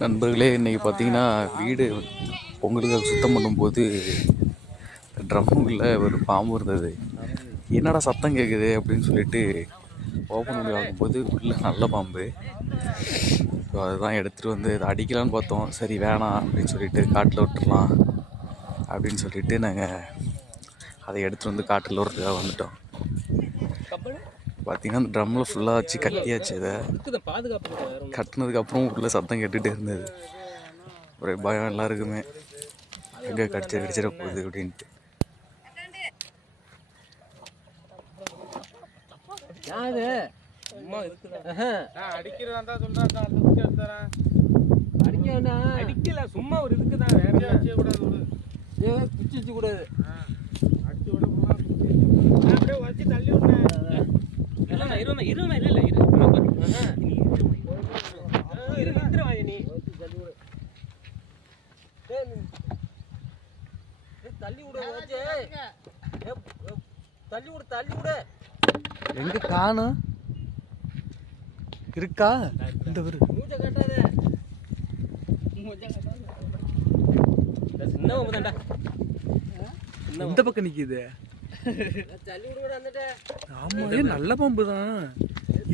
நண்பர்களே, இன்றைக்கி பார்த்தீங்கன்னா வீடு பொங்கலுக்கு சுத்தம் பண்ணும்போது ட்ரம்முக்குள்ளே ஒரு பாம்பு இருந்தது. என்னடா சத்தம் கேட்குது அப்படின்னு சொல்லிட்டு ஓப்பன் பண்ணி பார்க்கும்போது உள்ளே நல்ல பாம்பு. ஸோ அதுதான் எடுத்துகிட்டு வந்து இதை அடிக்கலான்னு பார்த்தோம். சரி வேணாம் அப்படின்னு சொல்லிட்டு காட்டில் விட்டுடலாம் அப்படின்னு சொல்லிட்டு நாங்கள் அதை எடுத்துகிட்டு வந்து காட்டில் விட்றதுக்காக வந்துட்டோம். பார்த்தீங்கன்னா அந்த ட்ரம்மில் ஃபுல்லாக வச்சு கட்டியாச்சு. அதை கட்டினதுக்கப்புறம் உள்ளே சத்தம் கேட்டுகிட்டே இருந்தது. ஒரே பயம் எல்லாருக்குமே, எங்கே கடிச்சிட போகுது அப்படின்ட்டு. சும்மா ஒரு இதுக்குதான் பிச்சு கூடாது. அப்படியே வச்சு தள்ளி விடுறேன். எங்க காணும் இருக்கா இந்த ஒரு இந்த பக்கம் நிக்குது. ஆமா, நல்ல பாம்பு தான்.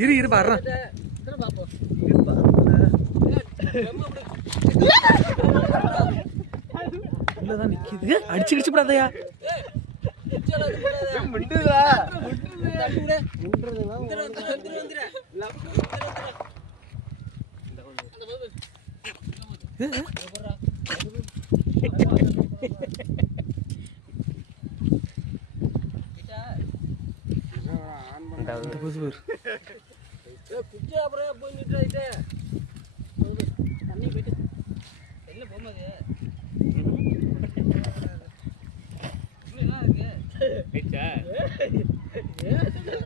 இரு வர்றேன். உள்ளதான் நிக்குது. அடிச்சு விடாதயா.